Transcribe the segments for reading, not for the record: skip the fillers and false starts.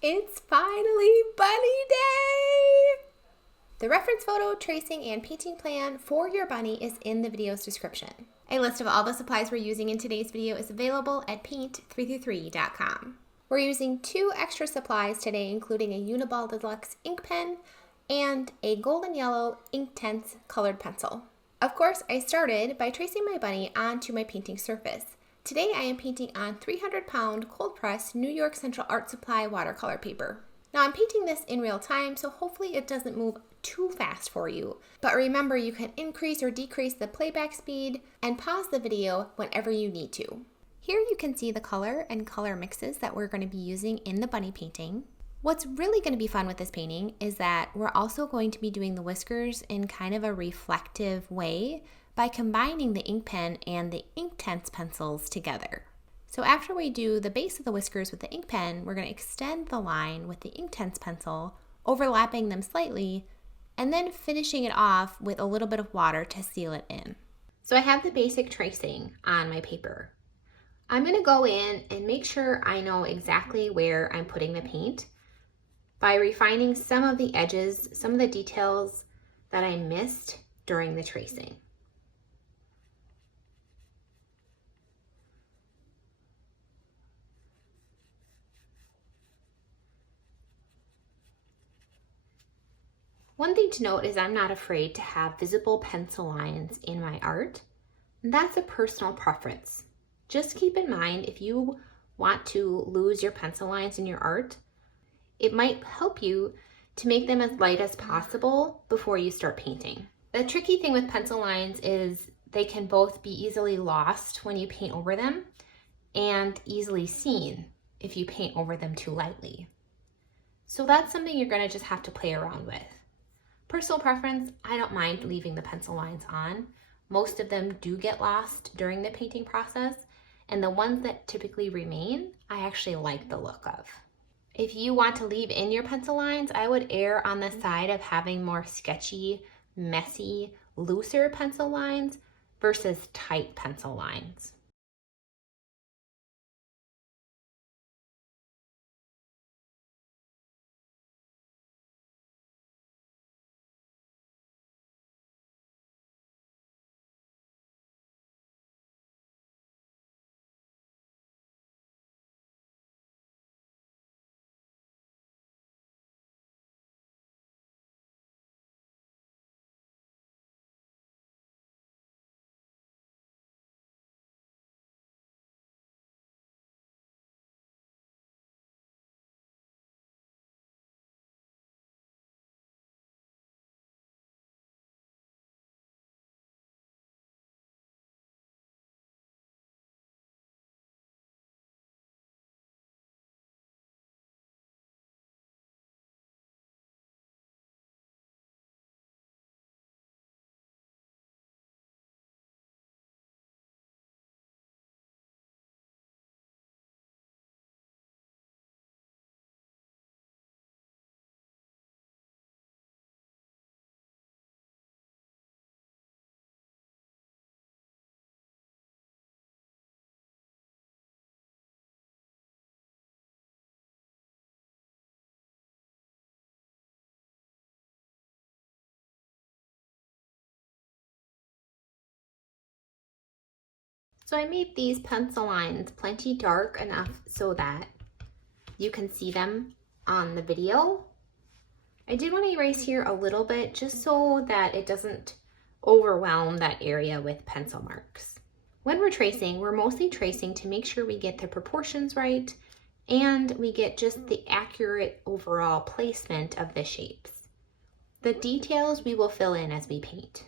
It's finally bunny day! The reference photo, tracing, and painting plan for your bunny is in the video's description. A list of all the supplies we're using in today's video is available at paint333.com. We're using 2 extra supplies today, including a Uniball Deluxe ink pen and a golden yellow Inktense colored pencil. Of course, I started by tracing my bunny onto my painting surface. Today I am painting on 300-pound cold press New York Central Art Supply watercolor paper. Now I'm painting this in real time, so hopefully it doesn't move too fast for you. But remember, you can increase or decrease the playback speed and pause the video whenever you need to. Here you can see the color and color mixes that we're going to be using in the bunny painting. What's really going to be fun with this painting is that we're also going to be doing the whiskers in kind of a reflective way by combining the ink pen and the Inktense pencils together. So after we do the base of the whiskers with the ink pen, we're going to extend the line with the Inktense pencil, overlapping them slightly, and then finishing it off with a little bit of water to seal it in. So I have the basic tracing on my paper. I'm going to go in and make sure I know exactly where I'm putting the paint by refining some of the edges, some of the details that I missed during the tracing. One thing to note is I'm not afraid to have visible pencil lines in my art. That's a personal preference. Just keep in mind, if you want to lose your pencil lines in your art, it might help you to make them as light as possible before you start painting. The tricky thing with pencil lines is they can both be easily lost when you paint over them and easily seen if you paint over them too lightly. So that's something you're going to just have to play around with. Personal preference, I don't mind leaving the pencil lines on. Most of them do get lost during the painting process, and the ones that typically remain, I actually like the look of. If you want to leave in your pencil lines, I would err on the side of having more sketchy, messy, looser pencil lines versus tight pencil lines. So I made these pencil lines plenty dark enough so that you can see them on the video. I did want to erase here a little bit just so that it doesn't overwhelm that area with pencil marks. When we're tracing, we're mostly tracing to make sure we get the proportions right and we get just the accurate overall placement of the shapes. The details we will fill in as we paint.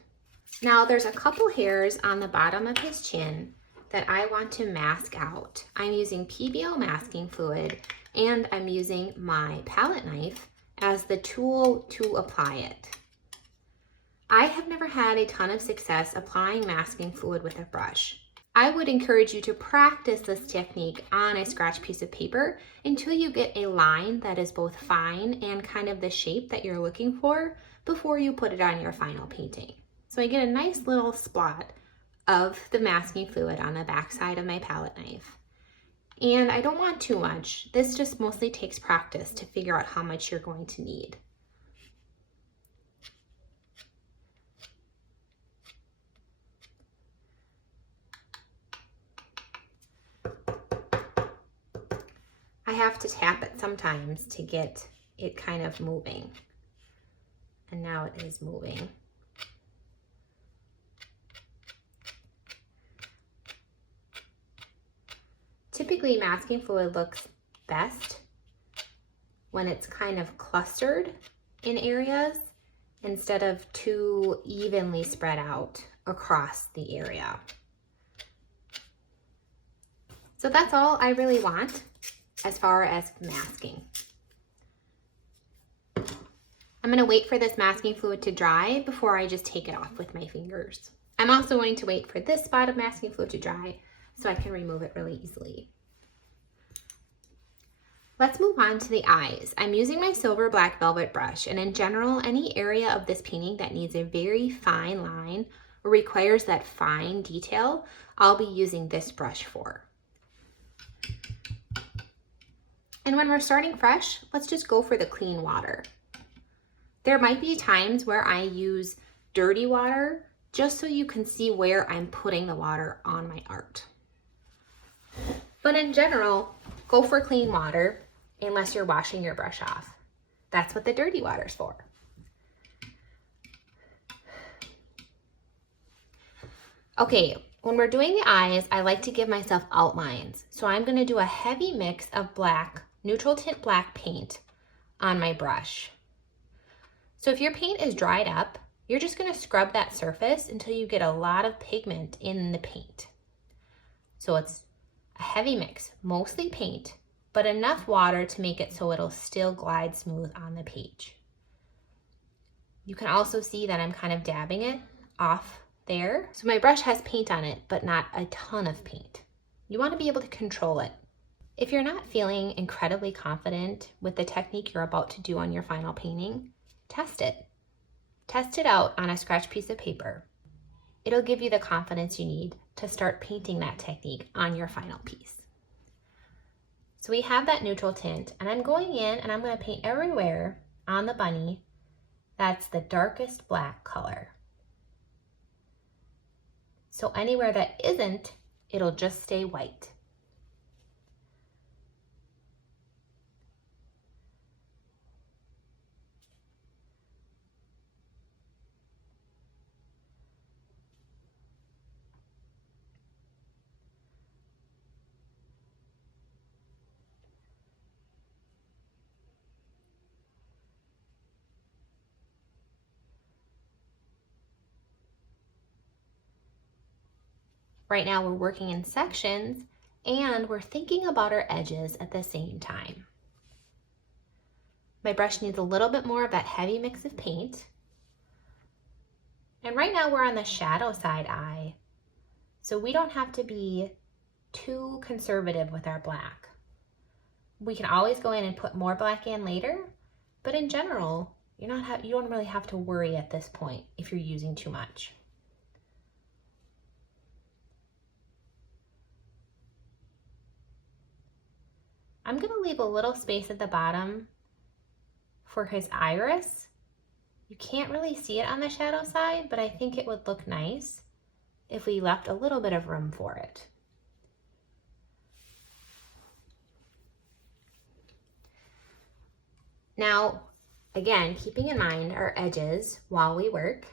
Now there's a couple hairs on the bottom of his chin that I want to mask out. I'm using PBO masking fluid and I'm using my palette knife as the tool to apply it. I have never had a ton of success applying masking fluid with a brush. I would encourage you to practice this technique on a scratch piece of paper until you get a line that is both fine and kind of the shape that you're looking for before you put it on your final painting. So I get a nice little splot of the masking fluid on the back side of my palette knife. And I don't want too much. This just mostly takes practice to figure out how much you're going to need. I have to tap it sometimes to get it kind of moving. And now it is moving. Typically, masking fluid looks best when it's kind of clustered in areas instead of too evenly spread out across the area. So that's all I really want as far as masking. I'm going to wait for this masking fluid to dry before I just take it off with my fingers. I'm also going to wait for this spot of masking fluid to dry so I can remove it really easily. Let's move on to the eyes. I'm using my silver black velvet brush, and in general, any area of this painting that needs a very fine line or requires that fine detail, I'll be using this brush for. And when we're starting fresh, let's just go for the clean water. There might be times where I use dirty water just so you can see where I'm putting the water on my art. But in general, go for clean water unless you're washing your brush off. That's what the dirty water's for. Okay, when we're doing the eyes, I like to give myself outlines. So I'm going to do a heavy mix of black, neutral tint black paint on my brush. So if your paint is dried up, you're just going to scrub that surface until you get a lot of pigment in the paint. So it's a heavy mix, mostly paint, but enough water to make it so it'll still glide smooth on the page. You can also see that I'm kind of dabbing it off there. So my brush has paint on it, but not a ton of paint. You want to be able to control it. If you're not feeling incredibly confident with the technique you're about to do on your final painting, test it. Test it out on a scratch piece of paper. It'll give you the confidence you need to start painting that technique on your final piece. So we have that neutral tint, and I'm going in and I'm going to paint everywhere on the bunny that's the darkest black color. So anywhere that isn't, it'll just stay white. Right now we're working in sections and we're thinking about our edges at the same time. My brush needs a little bit more of that heavy mix of paint. And right now we're on the shadow side eye, so we don't have to be too conservative with our black. We can always go in and put more black in later, but in general, you don't really have to worry at this point if you're using too much. I'm going to leave a little space at the bottom for his iris. You can't really see it on the shadow side, but I think it would look nice if we left a little bit of room for it. Now, again, keeping in mind our edges while we work,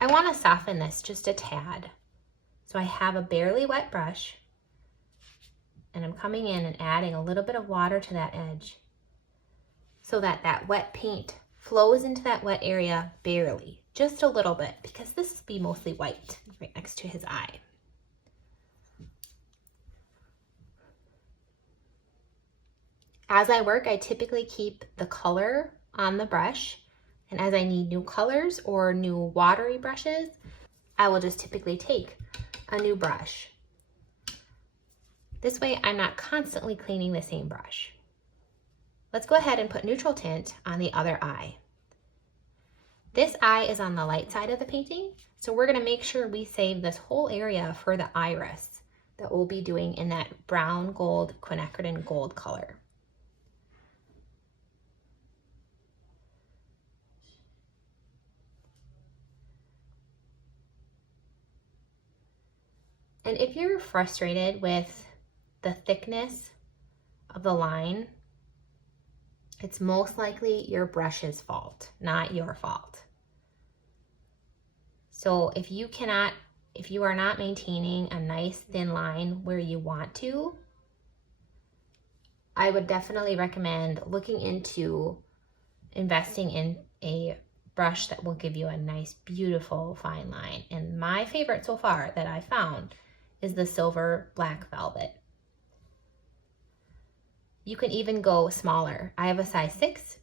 I want to soften this just a tad. So I have a barely wet brush, and I'm coming in and adding a little bit of water to that edge so that that wet paint flows into that wet area barely, just a little bit, because this will be mostly white right next to his eye. As I work, I typically keep the color on the brush, and as I need new colors or new watery brushes, I will just typically take a new brush. This way I'm not constantly cleaning the same brush. Let's go ahead and put neutral tint on the other eye. This eye is on the light side of the painting, so we're going to make sure we save this whole area for the iris that we'll be doing in that brown gold quinacridone gold color. And if you're frustrated with the thickness of the line, it's most likely your brush's fault, not your fault. So if you are not maintaining a nice thin line where you want to, I would definitely recommend looking into investing in a brush that will give you a nice, beautiful fine line. And my favorite so far that I found is the Silver Black Velvet. You can even go smaller. I have a size 6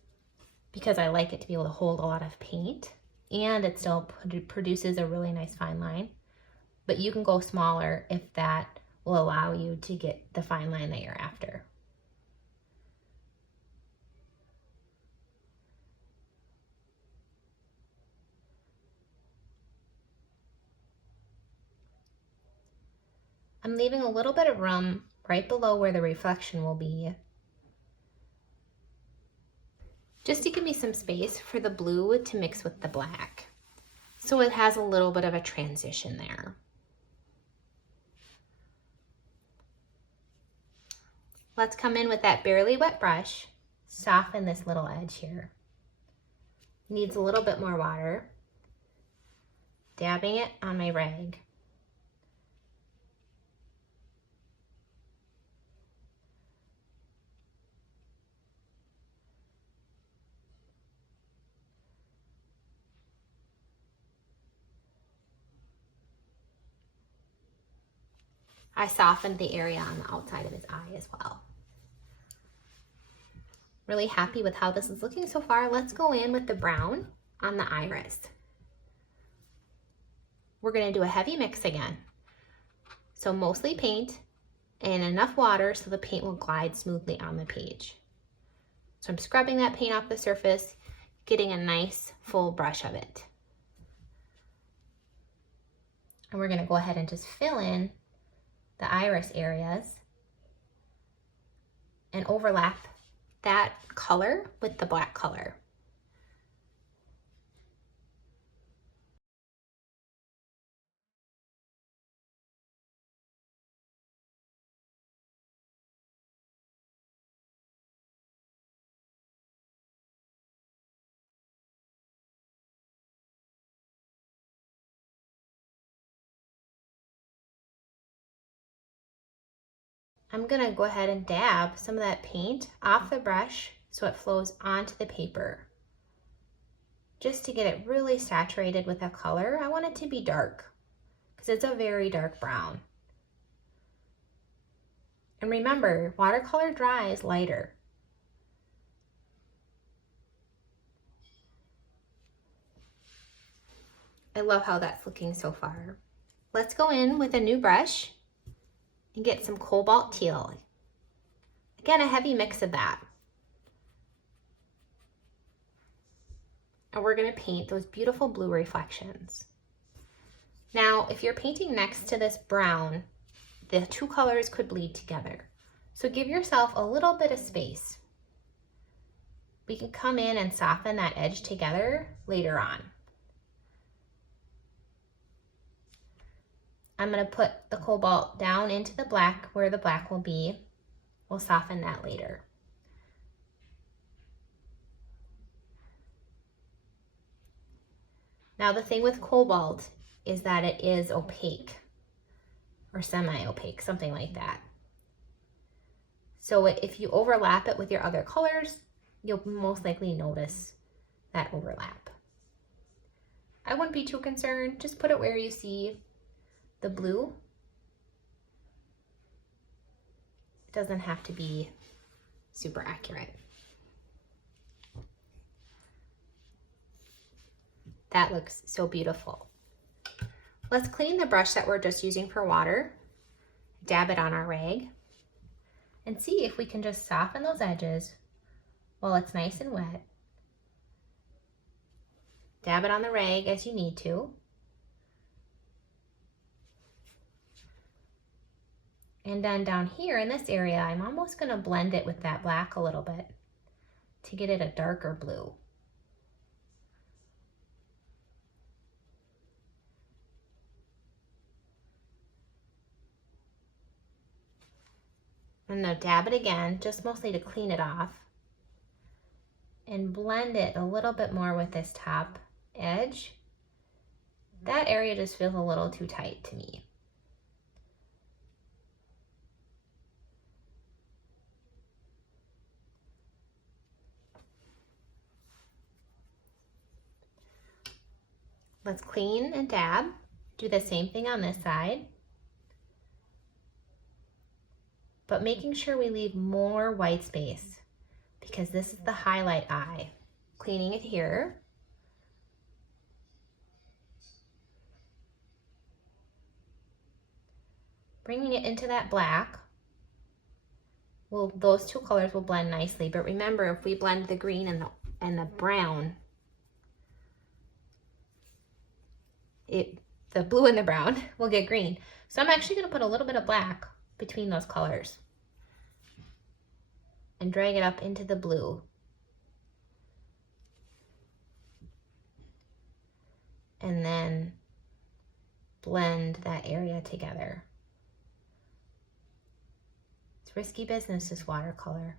because I like it to be able to hold a lot of paint, and it still produces a really nice fine line. But you can go smaller if that will allow you to get the fine line that you're after. I'm leaving a little bit of room right below where the reflection will be, just to give me some space for the blue to mix with the black. So it has a little bit of a transition there. Let's come in with that barely wet brush, soften this little edge here. Needs a little bit more water. Dabbing it on my rag. I softened the area on the outside of his eye as well. Really happy with how this is looking so far. Let's go in with the brown on the iris. We're going to do a heavy mix again. So mostly paint and enough water so the paint will glide smoothly on the page. So I'm scrubbing that paint off the surface, getting a nice full brush of it. And we're going to go ahead and just fill in the iris areas and overlap that color with the black color. I'm gonna go ahead and dab some of that paint off the brush so it flows onto the paper. Just to get it really saturated with that color. I want it to be dark because it's a very dark brown. And remember, watercolor dries lighter. I love how that's looking so far. Let's go in with a new brush and get some cobalt teal. Again, a heavy mix of that. And we're gonna paint those beautiful blue reflections. Now, if you're painting next to this brown, the two colors could bleed together. So give yourself a little bit of space. We can come in and soften that edge together later on. I'm gonna put the cobalt down into the black where the black will be. We'll soften that later. Now the thing with cobalt is that it is opaque or semi-opaque, something like that. So if you overlap it with your other colors, you'll most likely notice that overlap. I wouldn't be too concerned, just put it where you see the blue. It doesn't have to be super accurate. That looks so beautiful. Let's clean the brush that we're just using for water, dab it on our rag, and see if we can just soften those edges while it's nice and wet. Dab it on the rag as you need to. And then down here in this area, I'm almost gonna blend it with that black a little bit to get it a darker blue. I'm gonna dab it again, just mostly to clean it off, and blend it a little bit more with this top edge. That area just feels a little too tight to me. Let's clean and dab. Do the same thing on this side, but making sure we leave more white space because this is the highlight eye. Cleaning it here. Bringing it into that black. Well, those two colors will blend nicely, but remember, if we blend the green and the brown, the blue and the brown will get green. So I'm actually gonna put a little bit of black between those colors and drag it up into the blue. And then blend that area together. It's risky business, this watercolor.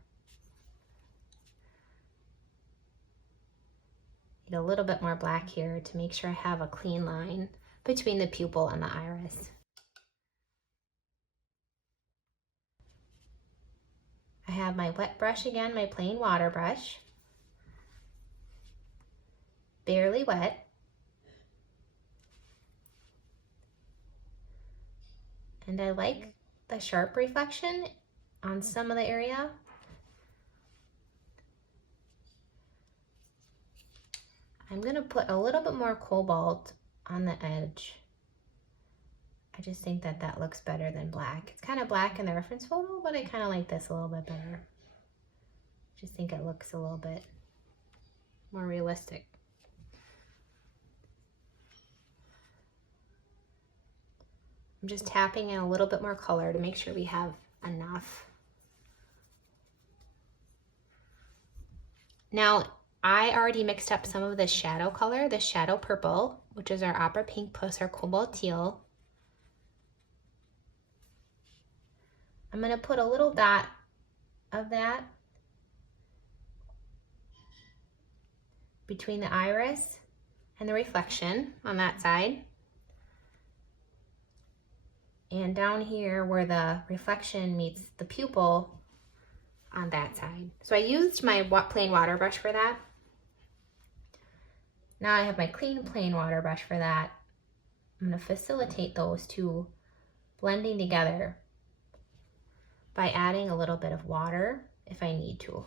Need a little bit more black here to make sure I have a clean line between the pupil and the iris. I have my wet brush again, my plain water brush. Barely wet. And I like the sharp reflection on some of the area. I'm gonna put a little bit more cobalt on the edge. I just think that that looks better than black. It's kind of black in the reference photo, but I kind of like this a little bit better. Just think it looks a little bit more realistic. I'm just tapping in a little bit more color to make sure we have enough. Now, I already mixed up some of the shadow color, the shadow purple, which is our opera pink plus our cobalt teal. I'm gonna put a little dot of that between the iris and the reflection on that side. And down here where the reflection meets the pupil on that side. So I used my plain water brush for that. Now I have my clean plain water brush for that. I'm gonna facilitate those two blending together by adding a little bit of water if I need to.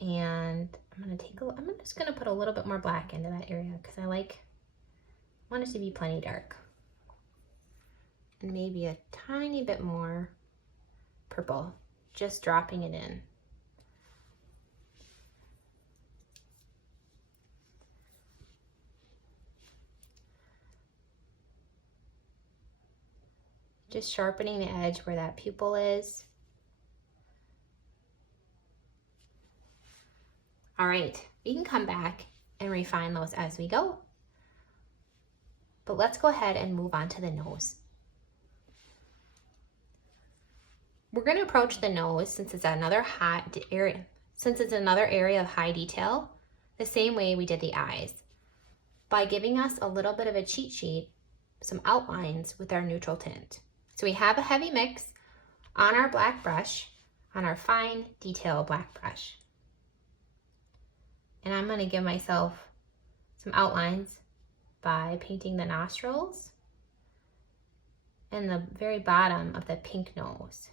And I'm just gonna put a little bit more black into that area because I want it to be plenty dark. And maybe a tiny bit more purple, just dropping it in. Just sharpening the edge where that pupil is. All right, we can come back and refine those as we go. But let's go ahead and move on to the nose. We're going to approach the nose since it's another area of high detail, the same way we did the eyes, by giving us a little bit of a cheat sheet, some outlines with our neutral tint. So we have a heavy mix on our black brush, on our fine detail black brush. And I'm going to give myself some outlines by painting the nostrils and the very bottom of the pink nose.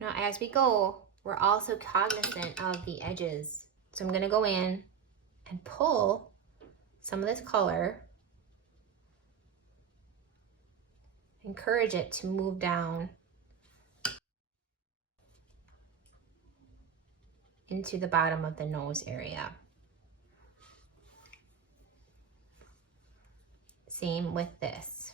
Now, as we go, we're also cognizant of the edges. So I'm going to go in and pull some of this color encourage it to move down into the bottom of the nose area. Same with this.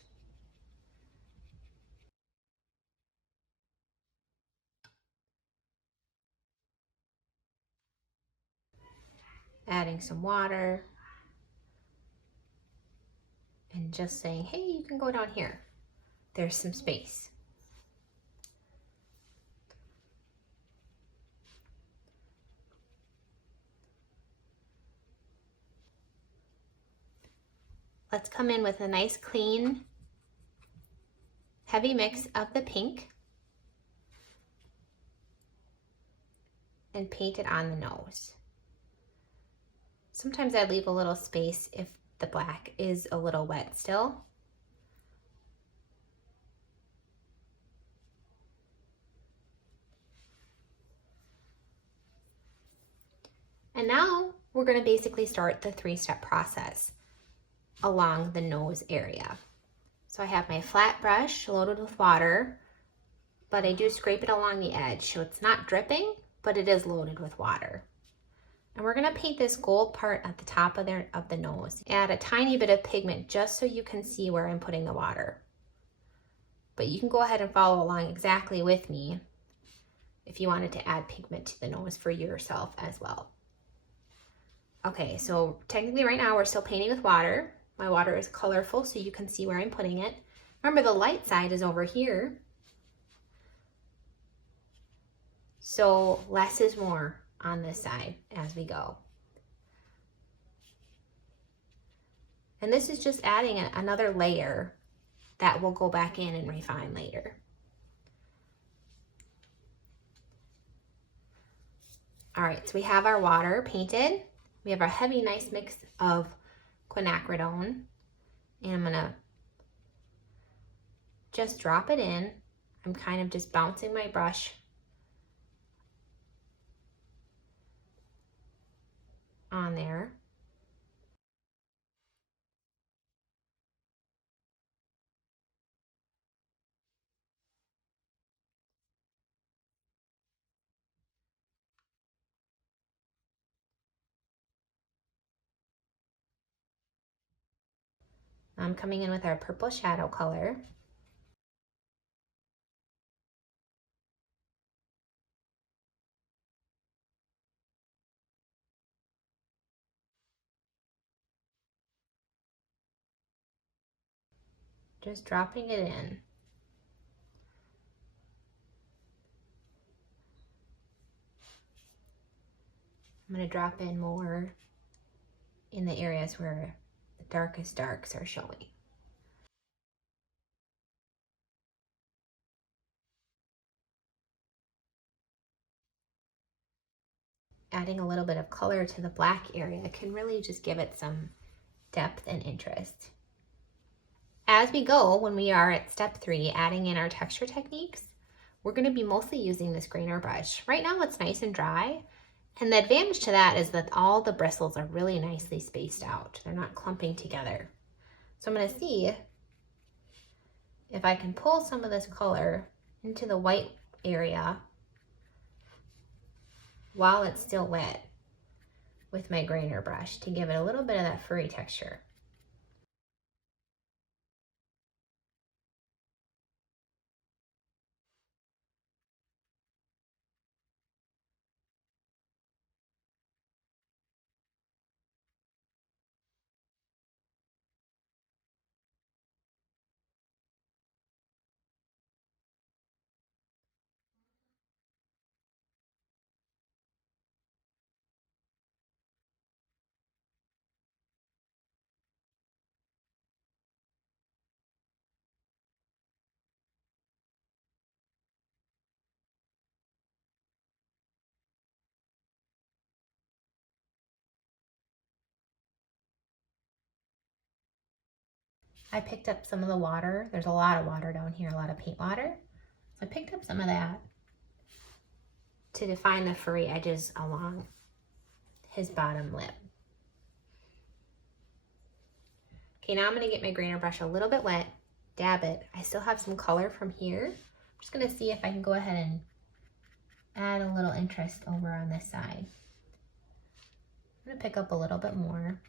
Adding some water and just saying, hey, you can go down here. There's some space. Let's come in with a nice clean, heavy mix of the pink and paint it on the nose. Sometimes I leave a little space if the black is a little wet still. And now we're going to basically start the 3-step process along the nose area. So I have my flat brush loaded with water, but I do scrape it along the edge so it's not dripping, but it is loaded with water. And we're going to paint this gold part at the top of the nose. Add a tiny bit of pigment just so you can see where I'm putting the water. But you can go ahead and follow along exactly with me if you wanted to add pigment to the nose for yourself as well. Okay, so technically right now we're still painting with water. My water is colorful so you can see where I'm putting it. Remember, the light side is over here. So less is more on this side as we go. And this is just adding another layer that will go back in and refine later. All right, so we have our water painted. We have our heavy, nice mix of quinacridone, and I'm gonna just drop it in. I'm kind of just bouncing my brush on there. I'm coming in with our purple shadow color. Just dropping it in. I'm going to drop in more in the areas where the darkest darks are showing. Adding a little bit of color to the black area can really just give it some depth and interest. As we go, when we are at step 3, adding in our texture techniques, we're going to be mostly using this grainer brush. Right now it's nice and dry, and the advantage to that is that all the bristles are really nicely spaced out. They're not clumping together. So I'm going to see if I can pull some of this color into the white area while it's still wet with my grainer brush to give it a little bit of that furry texture. I picked up some of the water. There's a lot of water down here, a lot of paint water. So I picked up some of that to define the furry edges along his bottom lip. Okay, now I'm going to get my grainer brush a little bit wet dab it. I still have some color from here. I'm just gonna see if I can go ahead and add a little interest over on this side. I'm gonna pick up a little bit more.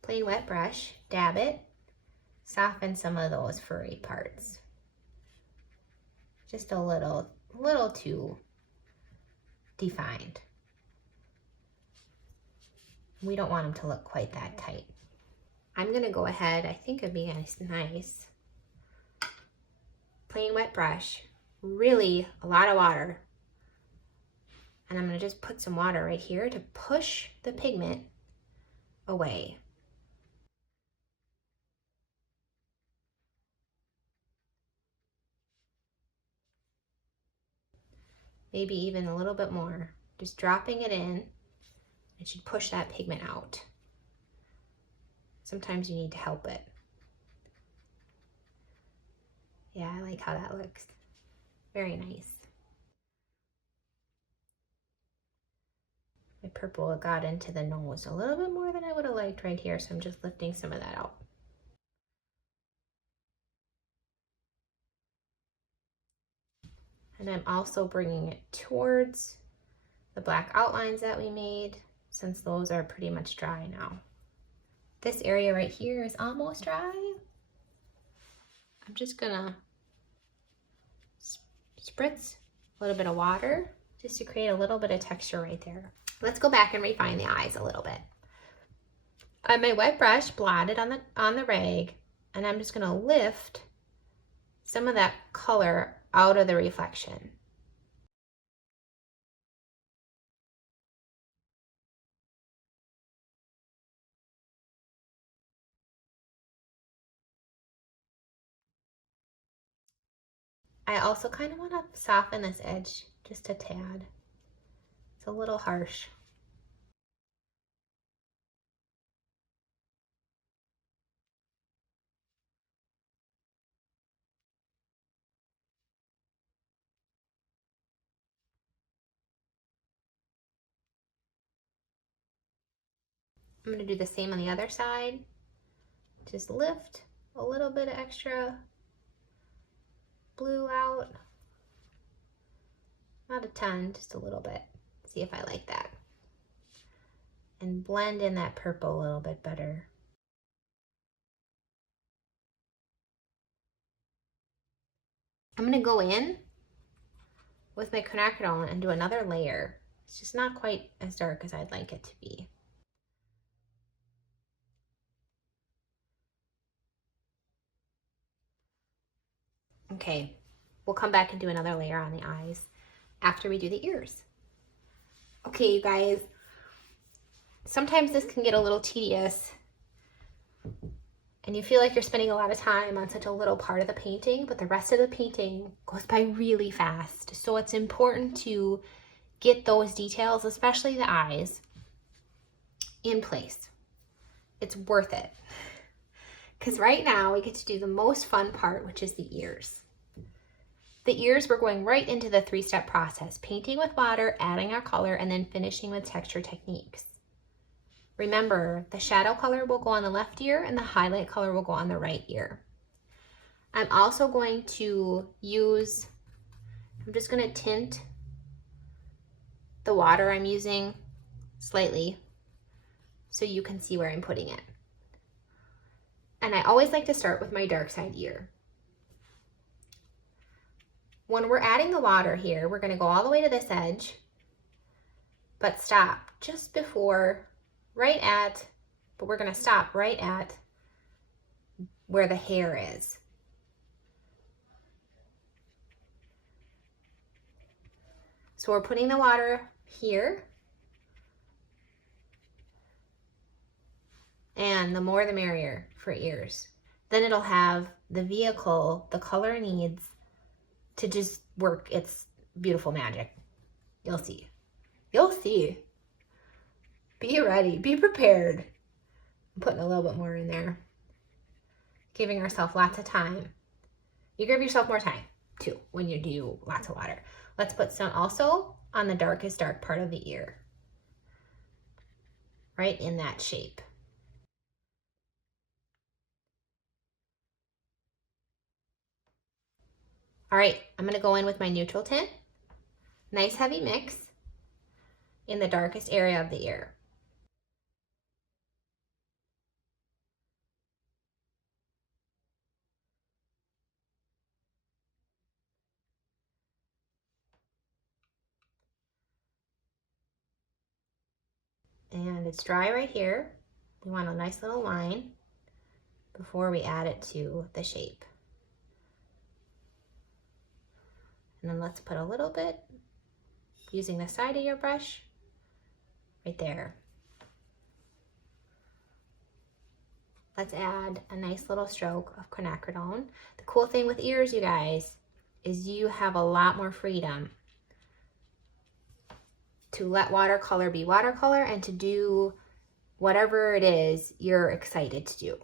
Plain wet brush, dab it, soften some of those furry parts. Just a little too defined. We don't want them to look quite that tight. I'm gonna go ahead, I think it'd be nice. Plain wet brush, really a lot of water. And I'm gonna just put some water right here to push the pigment away. Maybe even a little bit more. Just dropping it in, it should push that pigment out. Sometimes you need to help it. Yeah, I like how that looks. Very nice. My purple got into the nose a little bit more than I would have liked right here, so I'm just lifting some of that out. And I'm also bringing it towards the black outlines that we made, since those are pretty much dry now. This area right here is almost dry. I'm just gonna spritz a little bit of water just to create a little bit of texture right there. Let's go back and refine the eyes a little bit. On my wet brush, blotted on the rag, and I'm just gonna lift some of that color out of the reflection. I also kind of want to soften this edge just a tad. It's a little harsh. I'm going to do the same on the other side. Just lift a little bit of extra blue out. Not a ton, just a little bit. See if I like that. And blend in that purple a little bit better. I'm going to go in with my quinacridone and do another layer. It's just not quite as dark as I'd like it to be. Okay, we'll come back and do another layer on the eyes after we do the ears. Okay, you guys, sometimes this can get a little tedious and you feel like you're spending a lot of time on such a little part of the painting, but the rest of the painting goes by really fast. So it's important to get those details, especially the eyes, in place. It's worth it. Because right now we get to do the most fun part, which is the ears. The ears, we're going right into the 3-step process: painting with water, adding our color, and then finishing with texture techniques. Remember, the shadow color will go on the left ear and the highlight color will go on the right ear. I'm also going to use, I'm just going to tint the water I'm using slightly so you can see where I'm putting it. And I always like to start with my dark side ear. When we're adding the water here, we're going to go all the way to this edge, but stop just before, but we're going to stop right at where the hair is. So we're putting the water here, and the more the merrier for ears. Then it'll have the vehicle the color needs to just work its beautiful magic. You'll see. You'll see. Be ready. Be prepared. I'm putting a little bit more in there. giving ourselves lots of time. You give yourself more time too when you do lots of water. Let's put some also on the darkest dark part of the ear, right in that shape. All right, I'm gonna go in with my neutral tint. Nice heavy mix in the darkest area of the ear. And it's dry right here. We want a nice little line before we add it to the shape. And then let's put a little bit using the side of your brush right there. Let's add a nice little stroke of quinacridone. The cool thing with ears, you guys, is you have a lot more freedom to let watercolor be watercolor and to do whatever it is you're excited to do.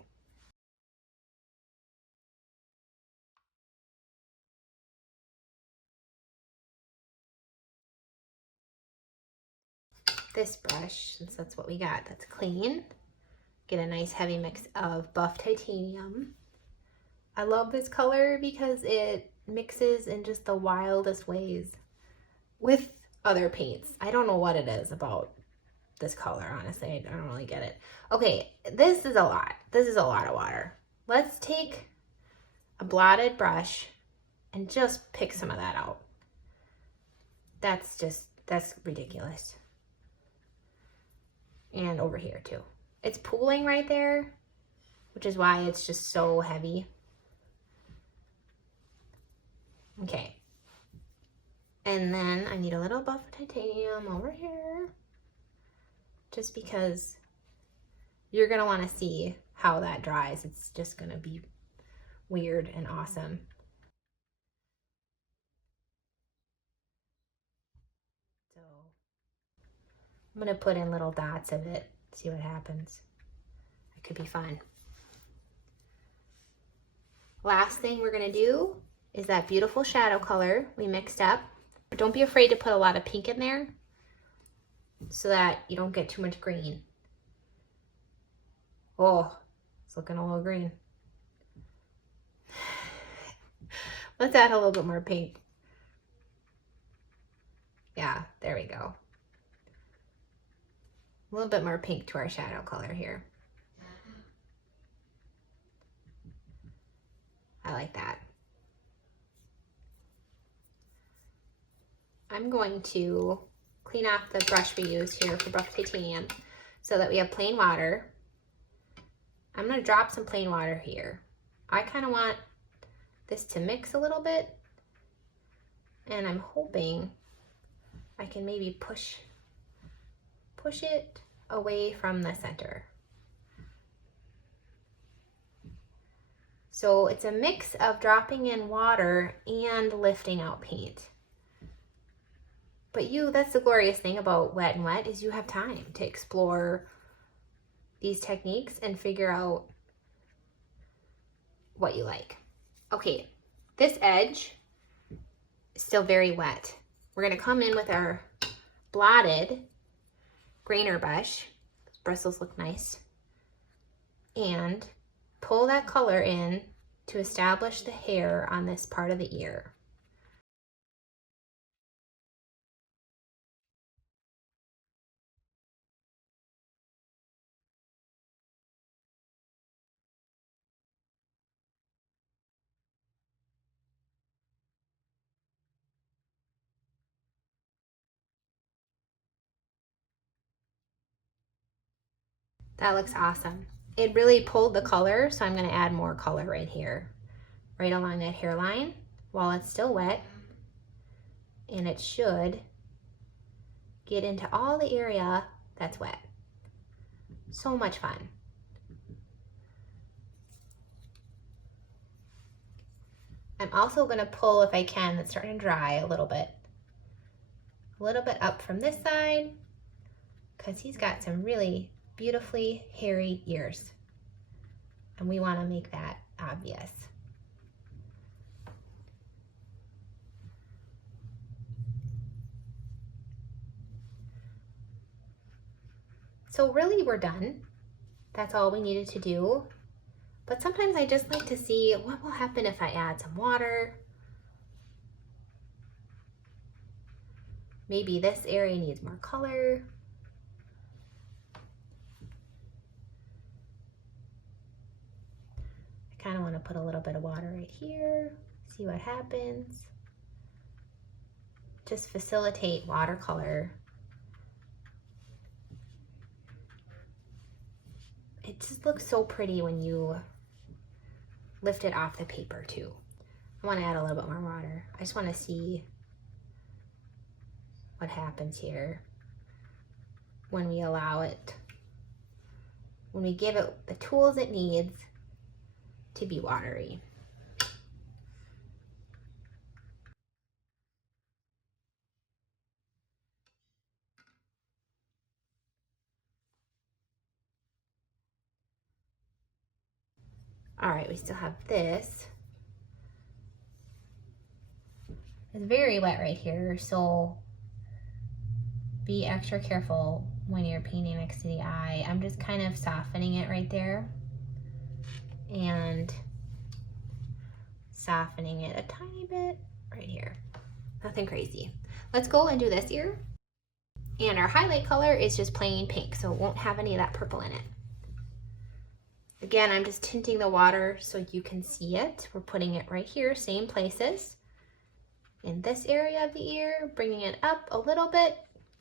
This brush, since that's what we got, that's clean. Get a nice heavy mix of buff titanium. I love this color because it mixes in just the wildest ways with other paints. I don't know what it is about this color, honestly. I don't really get it. Okay, this is a lot. This is a lot of water. Let's take a blotted brush and just pick some of that out. That's ridiculous. And over here too. It's pooling right there, which is why it's just so heavy. Okay. And then I need a little buff titanium over here, just because you're gonna wanna see how that dries. It's just gonna be weird and awesome. So I'm gonna put in little dots of it, see what happens. It could be fun. Last thing we're gonna do is that beautiful shadow color we mixed up. But don't be afraid to put a lot of pink in there so that you don't get too much green. Oh, it's looking a little green. Let's add a little bit more pink. Yeah, there we go. A little bit more pink to our shadow color here. I like that. I'm going to clean off the brush we used here for buff titanium so that we have plain water. I'm going to drop some plain water here. I kind of want this to mix a little bit, and I'm hoping I can maybe push it away from the center. So it's a mix of dropping in water and lifting out paint. But that's the glorious thing about Wet and Wet, is you have time to explore these techniques and figure out what you like. Okay, this edge is still very wet. We're gonna come in with our blotted grainer brush. Those bristles look nice. And pull that color in to establish the hair on this part of the ear. That looks awesome. It really pulled the color, so I'm gonna add more color right here, right along that hairline while it's still wet. And it should get into all the area that's wet. So much fun. I'm also gonna pull, if I can, it's starting to dry a little bit up from this side, because he's got some really beautifully hairy ears. And we wanna make that obvious. So really we're done. That's all we needed to do. But sometimes I just like to see what will happen if I add some water. Maybe this area needs more color. I kind of want to put a little bit of water right here, see what happens. Just facilitate watercolor. It just looks so pretty when you lift it off the paper too. I want to add a little bit more water. I just want to see what happens here when we allow it, when we give it the tools it needs to be watery. All right, we still have this. It's very wet right here, so be extra careful when you're painting next to the eye. I'm just kind of softening it right there and softening it a tiny bit right here. Nothing crazy. Let's go and do this ear. And our highlight color is just plain pink, so it won't have any of that purple in it. Again, I'm just tinting the water so you can see it. We're putting it right here, same places. In this area of the ear, bringing it up a little bit.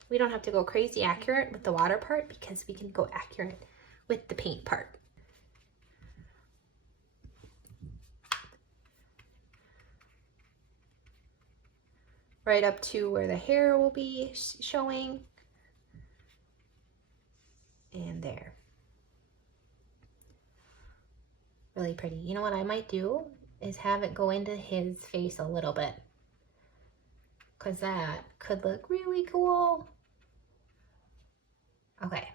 We don't have to go crazy accurate with the water part because we can go accurate with the paint part. Right up to where the hair will be showing. And there. Really pretty. You know what I might do is have it go into his face a little bit, because that could look really cool. Okay.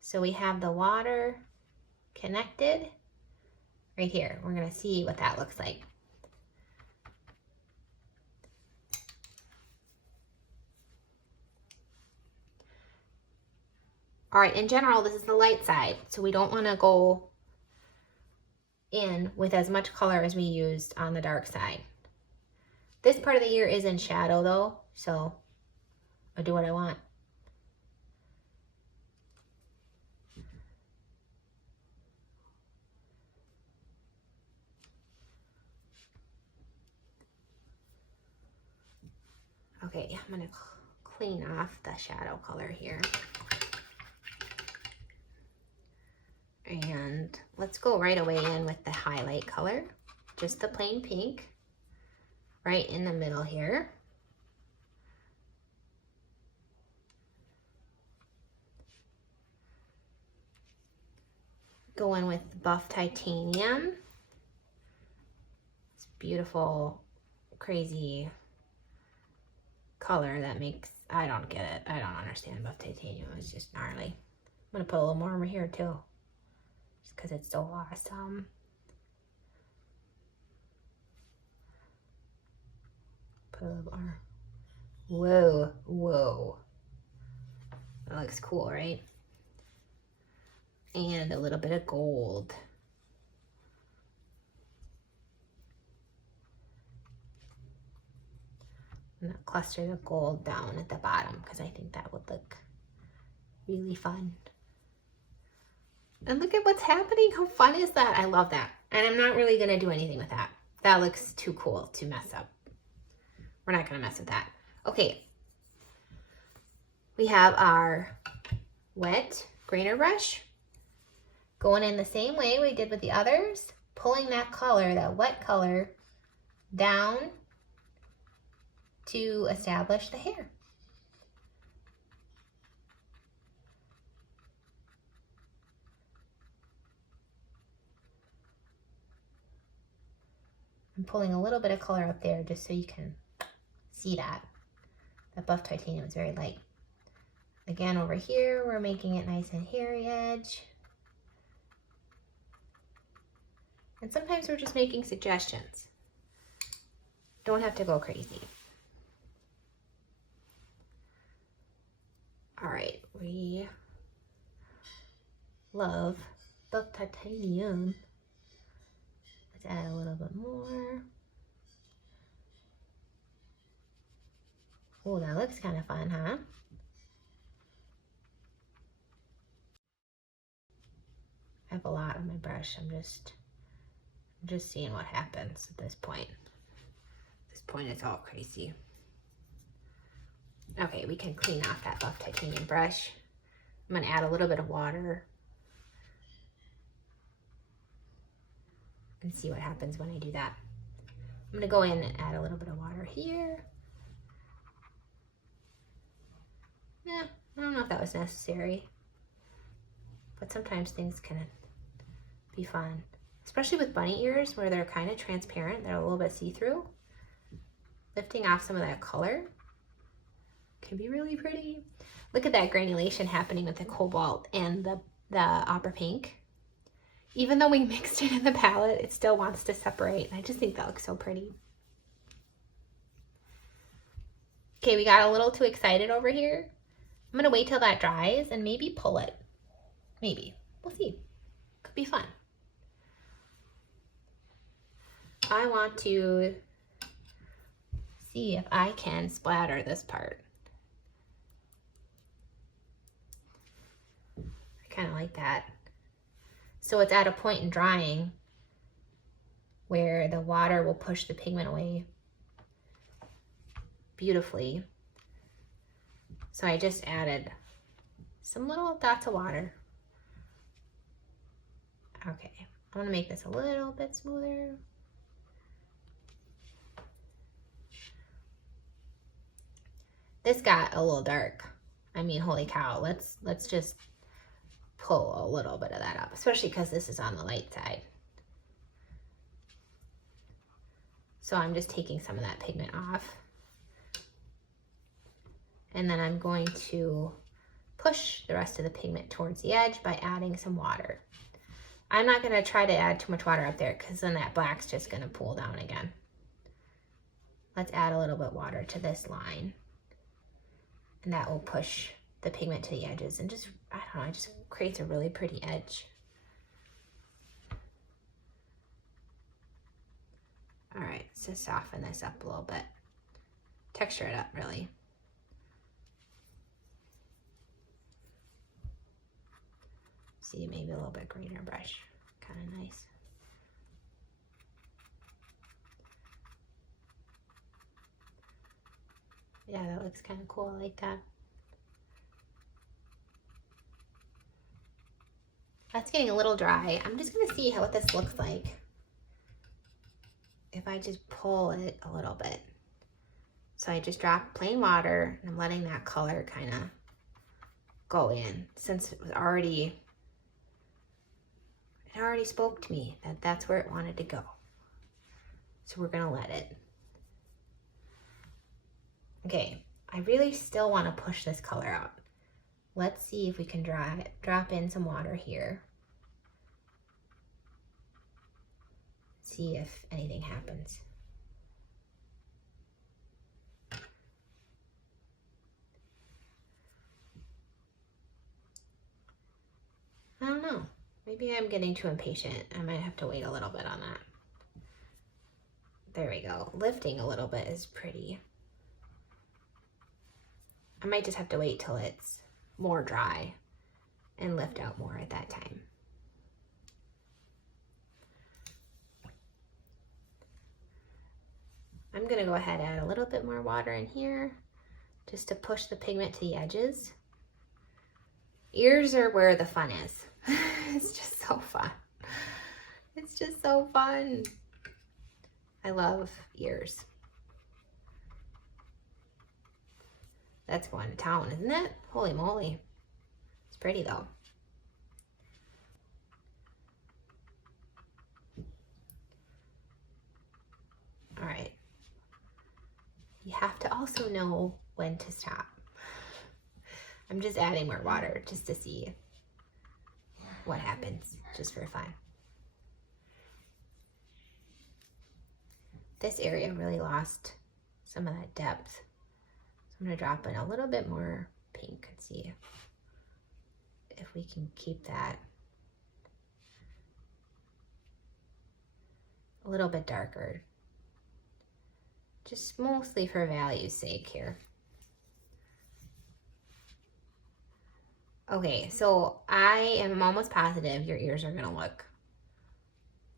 So we have the water connected right here. We're going to see what that looks like. All right, in general, this is the light side, so we don't want to go in with as much color as we used on the dark side. This part of the ear is in shadow though, so I'll do what I want. Okay, I'm gonna clean off the shadow color here. And let's go right away in with the highlight color, just the plain pink, right in the middle here. Go in with buff titanium. It's beautiful, crazy color that makes, I don't get it. I don't understand buff titanium. It's just gnarly. I'm gonna put a little more over here too, just because it's so awesome. Put a little more. Whoa, whoa. That looks cool, right? And a little bit of gold. I'm gonna cluster the gold down at the bottom because I think that would look really fun. And look at what's happening. How fun is that? I love that. And I'm not really gonna do anything with that. That looks too cool to mess up. We're not gonna mess with that. Okay. We have our wet grainer brush. Going in the same way we did with the others, pulling that color, that wet color, down to establish the hair. I'm pulling a little bit of color up there just so you can see that. That buff titanium is very light. Again, over here, we're making it nice and hairy edge. And sometimes we're just making suggestions. Don't have to go crazy. All right, we love the titanium. Let's add a little bit more. Oh, that looks kind of fun, huh? I have a lot on my brush. I'm just seeing what happens at this point. At this point, it's all crazy. Okay, we can clean off that buff titanium brush. I'm gonna add a little bit of water and see what happens when I do that. I'm gonna go in and add a little bit of water here. Yeah, I don't know if that was necessary, but sometimes things can be fun, especially with bunny ears where they're kind of transparent, they're a little bit see-through. Lifting off some of that color can be really pretty. Look at that granulation happening with the cobalt and the opera pink. Even though we mixed it in the palette, it still wants to separate. I just think that looks so pretty. Okay, we got a little too excited over here. I'm gonna wait till that dries and maybe pull it. Maybe, we'll see. Could be fun. I want to see if I can splatter this part. I kind of like that. So it's at a point in drying where the water will push the pigment away beautifully. So I just added some little dots of water. Okay, I want to make this a little bit smoother. This got a little dark. I mean, holy cow, let's just pull a little bit of that up, especially because this is on the light side. So I'm just taking some of that pigment off. And then I'm going to push the rest of the pigment towards the edge by adding some water. I'm not going to try to add too much water up there because then that black's just going to pool down again. Let's add a little bit of water to this line. And that will push the pigment to the edges and just, I don't know, it just creates a really pretty edge. All right, let's just soften this up a little bit. Texture it up, really. See, maybe a little bit greener brush, kind of nice. Yeah, that looks kind of cool, I like that. That's getting a little dry. I'm just gonna see what this looks like if I just pull it a little bit. So I just dropped plain water and I'm letting that color kind of go in since it already spoke to me that that's where it wanted to go. So we're gonna let it. Okay, I really still want to push this color out. Let's see if we can drop in some water here. See if anything happens. I don't know. Maybe I'm getting too impatient. I might have to wait a little bit on that. There we go. Lifting a little bit is pretty. I might just have to wait till it's more dry and lift out more at that time. I'm gonna go ahead and add a little bit more water in here just to push the pigment to the edges. Ears are where the fun is. It's just so fun. It's just so fun. I love ears. That's going to town, isn't it? Holy moly. It's pretty though. All right. You have to also know when to stop. I'm just adding more water just to see what happens, just for fun. this area really lost some of that depth. So I'm gonna drop in a little bit more pink and see if we can keep that a little bit darker. Just mostly for value's sake here. Okay, so I am almost positive your ears are gonna look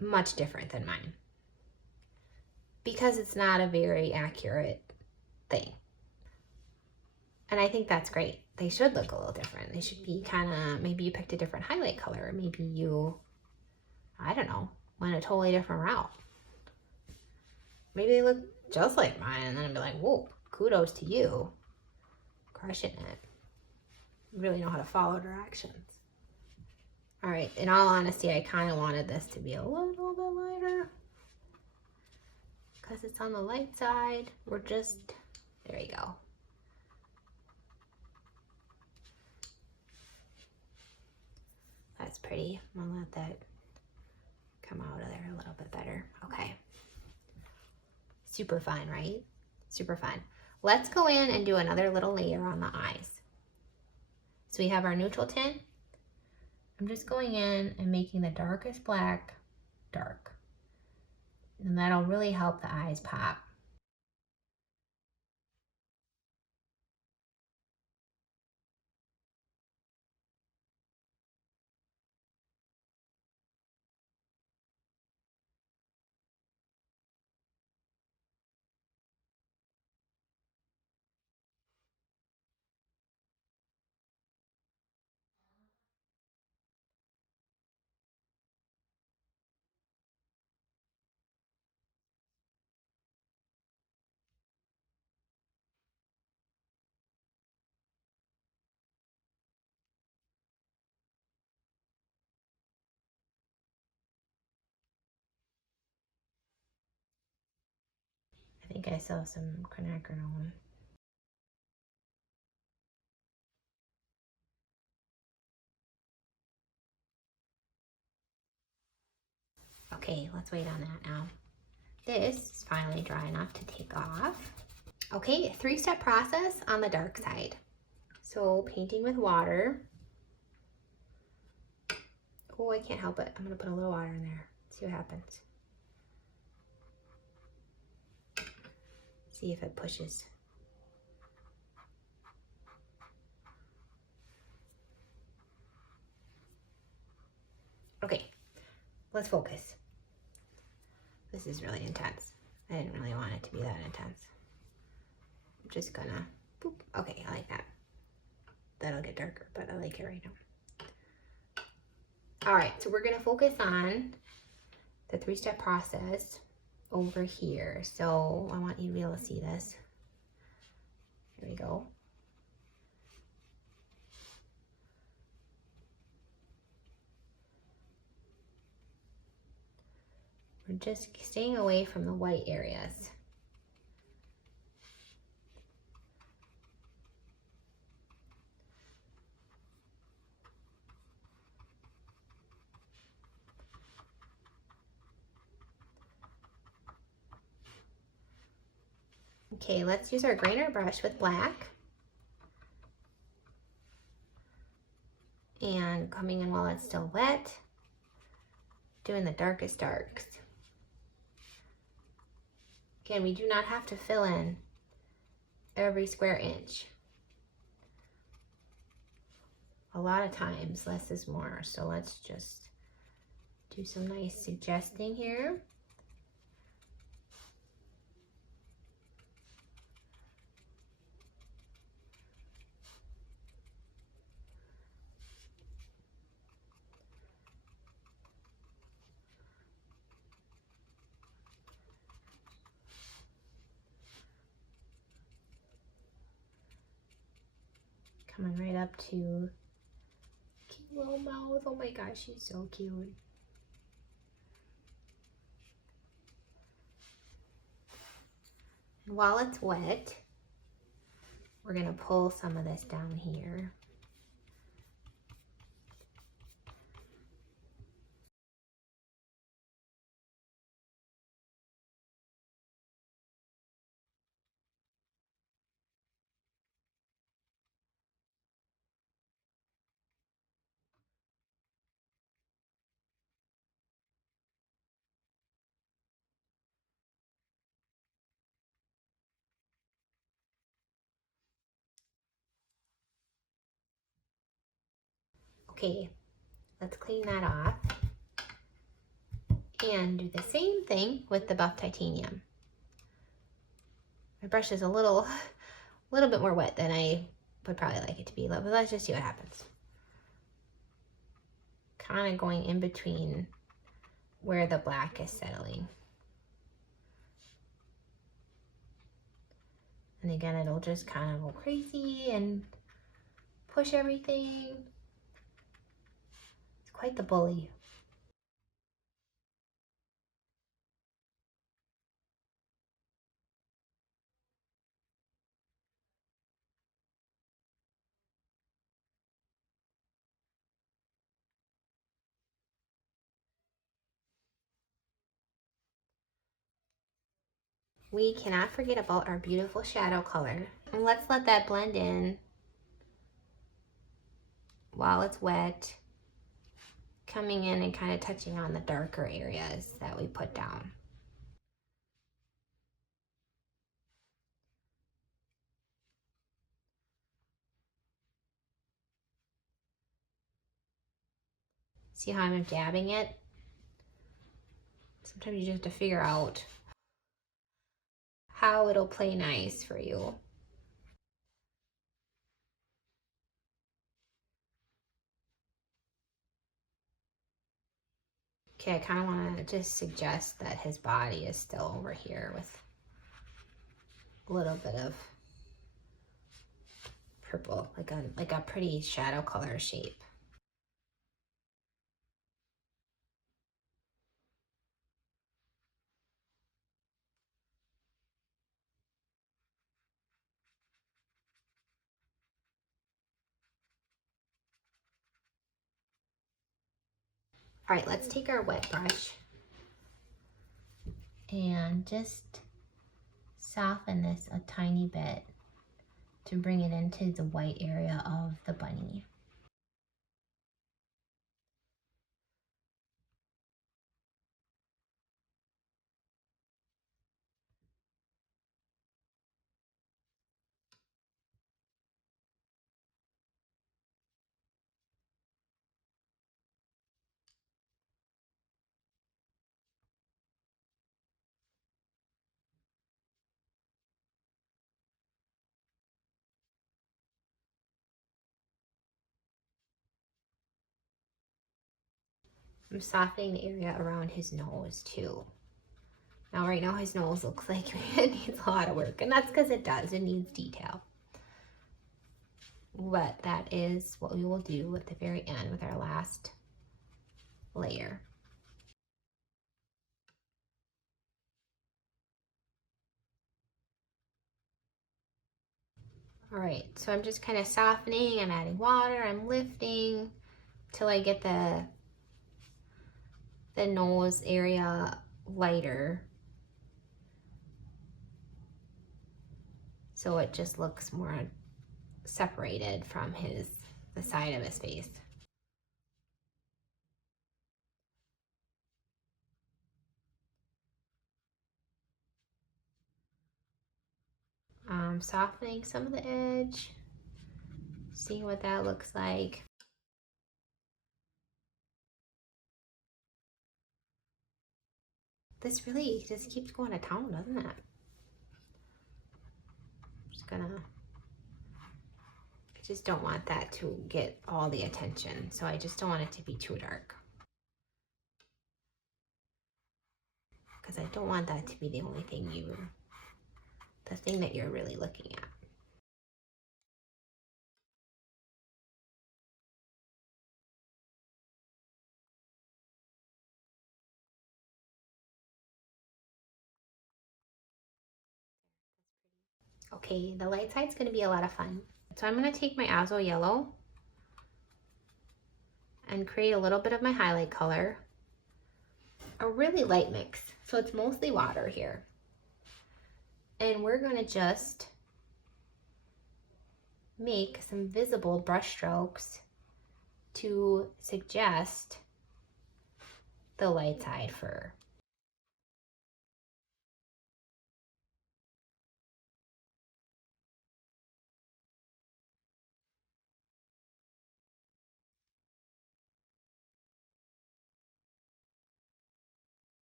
much different than mine because it's not a very accurate thing. And I think that's great. They should look a little different. They should be kind of, maybe you picked a different highlight color. Maybe you, I don't know, went a totally different route. Maybe they look just like mine, and then I'd be like, whoa, kudos to you. Crushing it. You really know how to follow directions. All right, in all honesty, I kind of wanted this to be a little bit lighter because it's on the light side. We're just, there you go. That's pretty. I'm gonna let that come out of there a little bit better. Okay. Super fun, right? Super fun. Let's go in and do another little layer on the eyes. So we have our neutral tint. I'm just going in and making the darkest black dark. And that'll really help the eyes pop. I think I saw some quinacridone. Okay, let's wait on that now. This is finally dry enough to take off. Okay, 3-step process on the dark side. So painting with water. Oh, I can't help it. I'm gonna put a little water in there. See what happens. See if it pushes. Okay, let's focus. This is really intense. I didn't really want it to be that intense. I'm just gonna, boop. Okay, I like that. That'll get darker, but I like it right now. All right, so we're gonna focus on the 3-step process over here. So I want you to be able to see this. Here we go. We're just staying away from the white areas. Okay, let's use our grainer brush with black. And coming in while it's still wet, doing the darkest darks. Again, we do not have to fill in every square inch. A lot of times, less is more. So let's just do some nice suggesting here. Coming right up to cute little mouth. Oh my gosh, she's so cute. And while it's wet, we're gonna pull some of this down here. Okay, let's clean that off. And do the same thing with the buff titanium. My brush is a little bit more wet than I would probably like it to be, but let's just see what happens. Kind of going in between where the black is settling. And again, it'll just kind of go crazy and push everything. It's quite the bully. We cannot forget about our beautiful shadow color. And let's let that blend in while it's wet, coming in and kind of touching on the darker areas that we put down. See how I'm dabbing it? Sometimes you just have to figure out how it'll play nice for you. Okay, I kind of want to just suggest that his body is still over here with a little bit of purple, like a pretty shadow color shape. All right, let's take our wet brush and just soften this a tiny bit to bring it into the white area of the bunny. I'm softening the area around his nose too. Now right now his nose looks like it needs a lot of work, and that's because it does, it needs detail. But that is what we will do at the very end with our last layer. All right, so I'm just kind of softening, I'm adding water, I'm lifting till I get the nose area lighter. So it just looks more separated from the side of his face. Softening some of the edge, seeing what that looks like. This really just keeps going to town, doesn't it? I just don't want that to get all the attention, so I just don't want it to be too dark. Because I don't want that to be the only thing the thing that you're really looking at. Okay, the light side's gonna be a lot of fun. So I'm gonna take my Azo yellow and create a little bit of my highlight color. A really light mix, so it's mostly water here. And we're gonna just make some visible brush strokes to suggest the light side fur.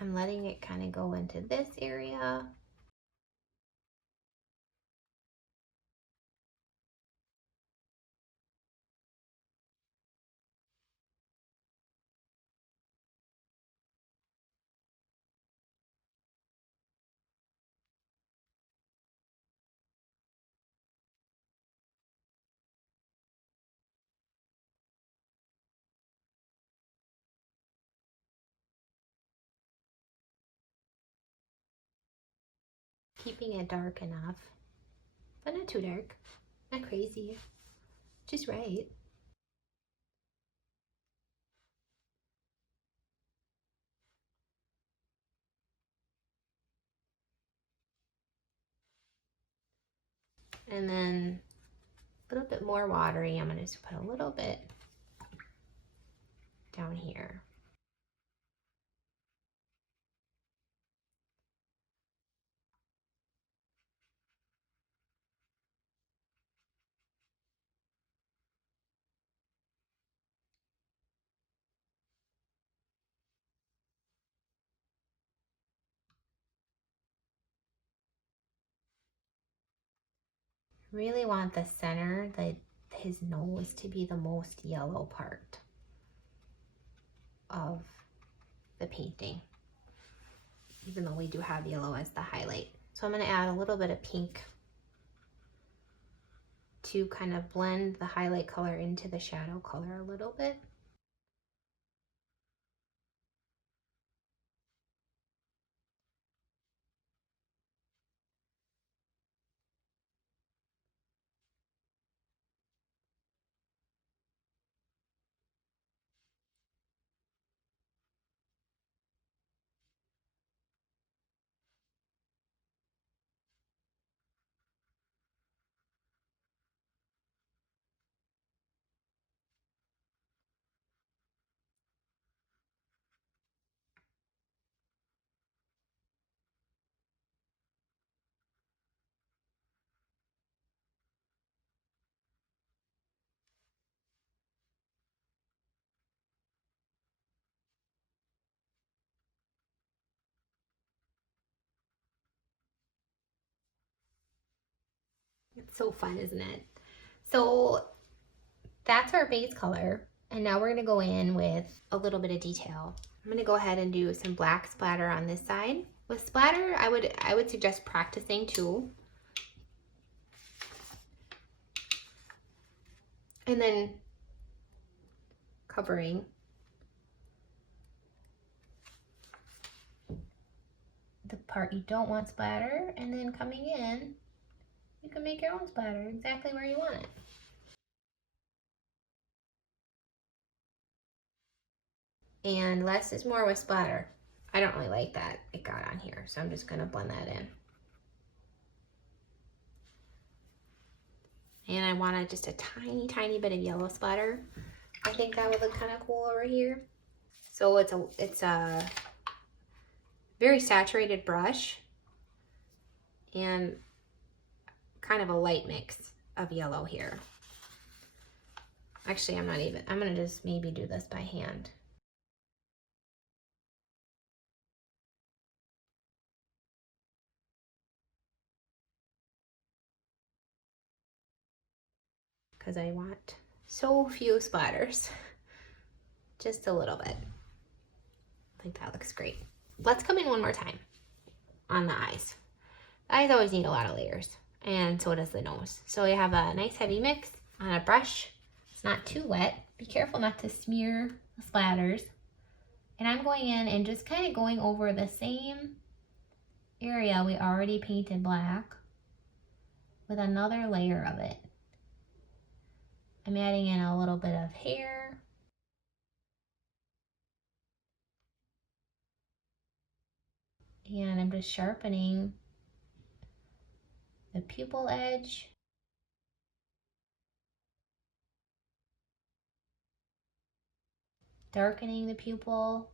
I'm letting it kind of go into this area. Keeping it dark enough, but not too dark, not crazy, just right. And then a little bit more watery, I'm going to just put a little bit down here. Really want the center, his nose, to be the most yellow part of the painting, even though we do have yellow as the highlight. So I'm going to add a little bit of pink to kind of blend the highlight color into the shadow color a little bit. It's so fun, isn't it? So that's our base color. And now we're gonna go in with a little bit of detail. I'm gonna go ahead and do some black splatter on this side. With splatter, I would suggest practicing too. And then covering the part you don't want splatter, and then coming in, you can make your own splatter exactly where you want it. And less is more with splatter. I don't really like that it got on here, so I'm just gonna blend that in. And I wanted just a tiny, tiny bit of yellow splatter. I think that would look kind of cool over here. So it's a very saturated brush and kind of a light mix of yellow here. Actually, I'm gonna just maybe do this by hand. Because I want so few splatters. Just a little bit. I think that looks great. Let's come in one more time on the eyes. The eyes always need a lot of layers, and so does the nose. So we have a nice heavy mix on a brush. It's not too wet. Be careful not to smear the splatters. And I'm going in and just kind of going over the same area we already painted black with another layer of it. I'm adding in a little bit of hair. And I'm just sharpening the pupil edge. Darkening the pupil.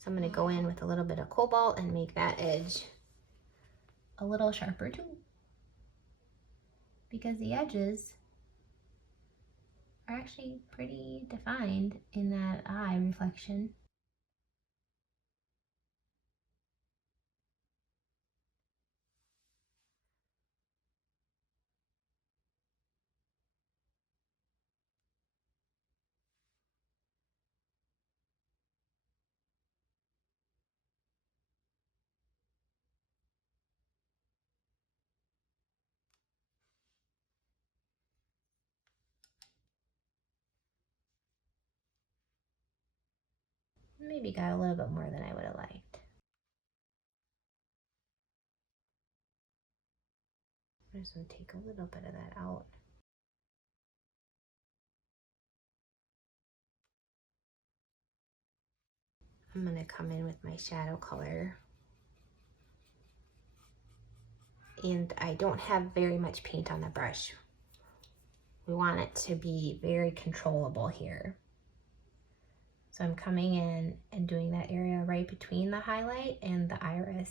So I'm going to go in with a little bit of cobalt and make that edge a little sharper too, because the edges are actually pretty defined in that eye reflection. Maybe got a little bit more than I would have liked. I'm just going to take a little bit of that out. I'm going to come in with my shadow color. And I don't have very much paint on the brush. We want it to be very controllable here. So I'm coming in and doing that area right between the highlight and the iris.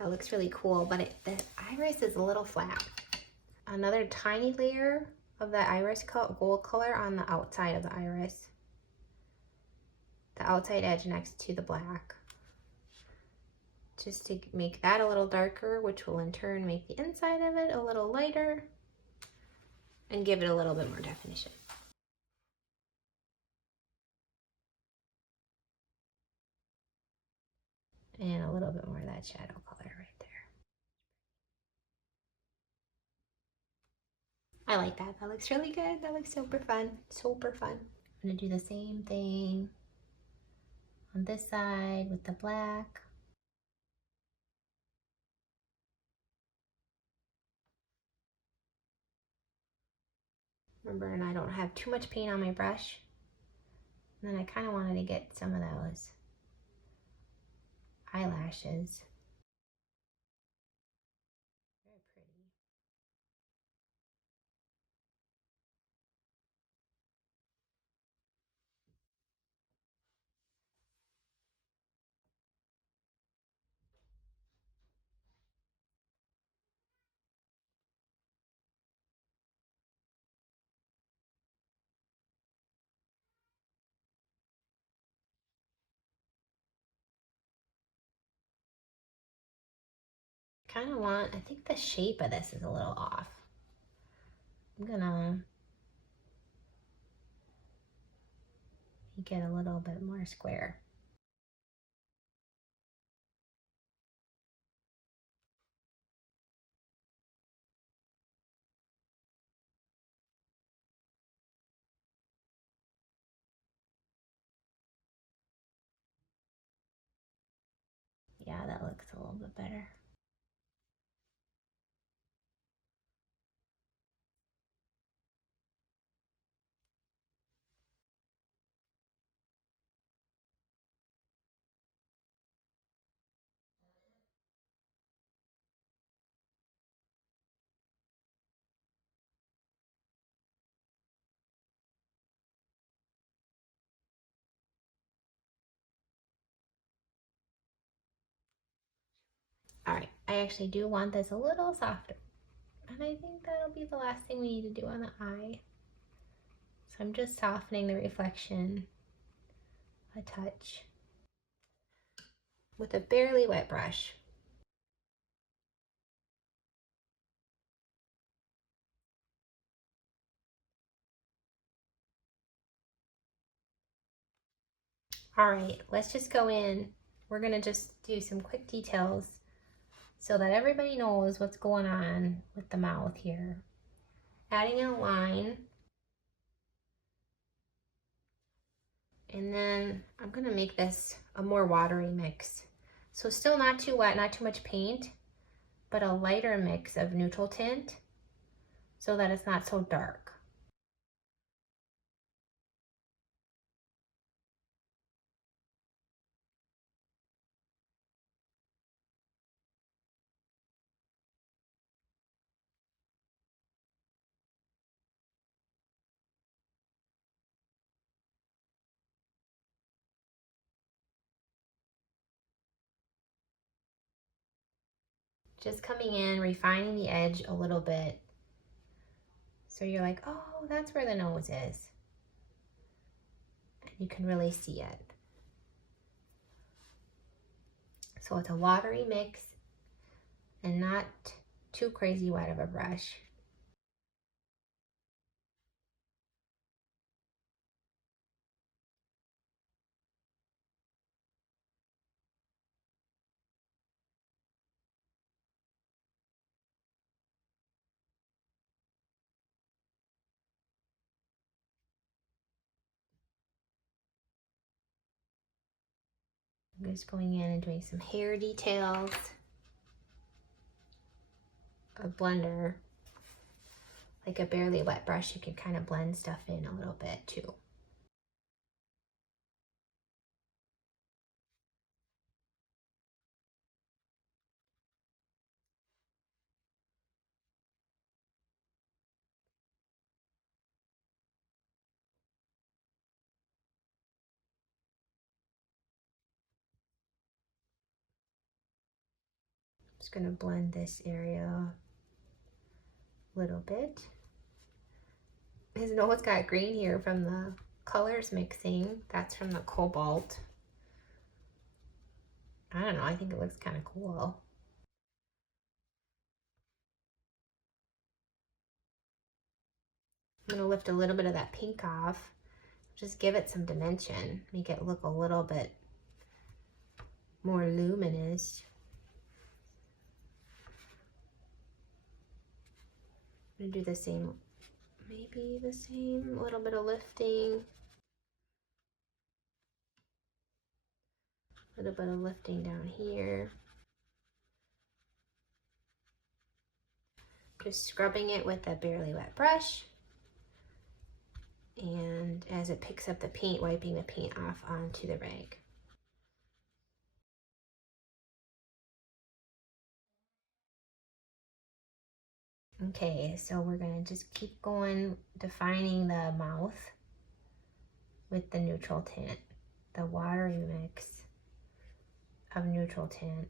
That looks really cool, but the iris is a little flat. Another tiny layer of that iris gold color on the outside of the iris. The outside edge next to the black. Just to make that a little darker, which will in turn make the inside of it a little lighter and give it a little bit more definition. And a little bit more of that shadow color right there. I like that. That looks really good. That looks super fun. Super fun. I'm gonna do the same thing on this side with the black. Remember, and I don't have too much paint on my brush. And then I kind of wanted to get some of those eyelashes. Very pretty. Kind of want, I think the shape of this is a little off. I'm gonna make it a little bit more square. Yeah, that looks a little bit better. All right, I actually do want this a little softer. And I think that'll be the last thing we need to do on the eye. So I'm just softening the reflection a touch with a barely wet brush. All right, let's just go in. We're gonna just do some quick details so that everybody knows what's going on with the mouth here. Adding in a line. And then I'm gonna make this a more watery mix. So still not too wet, not too much paint, but a lighter mix of neutral tint so that it's not so dark. Just coming in, refining the edge a little bit. So you're like, oh, that's where the nose is. And you can really see it. So it's a watery mix and not too crazy wet of a brush. I'm just going in and doing some hair details. A blender, like a barely wet brush, you can kind of blend stuff in a little bit too. I'm just gonna blend this area a little bit. His nose got green here from the colors mixing. That's from the cobalt. I don't know, I think it looks kind of cool. I'm gonna lift a little bit of that pink off. Just give it some dimension. Make it look a little bit more luminous. I'm gonna do the same, maybe the same, a little bit of lifting. A little bit of lifting down here. Just scrubbing it with a barely wet brush. And as it picks up the paint, wiping the paint off onto the rag. Okay, so we're gonna just keep going, defining the mouth with the neutral tint, the watery mix of neutral tint.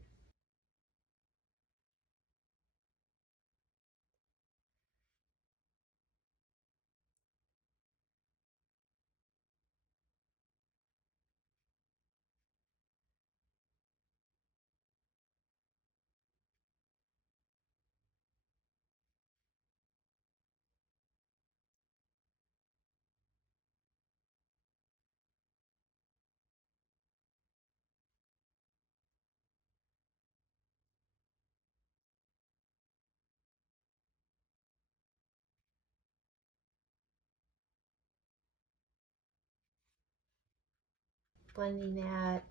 Blending that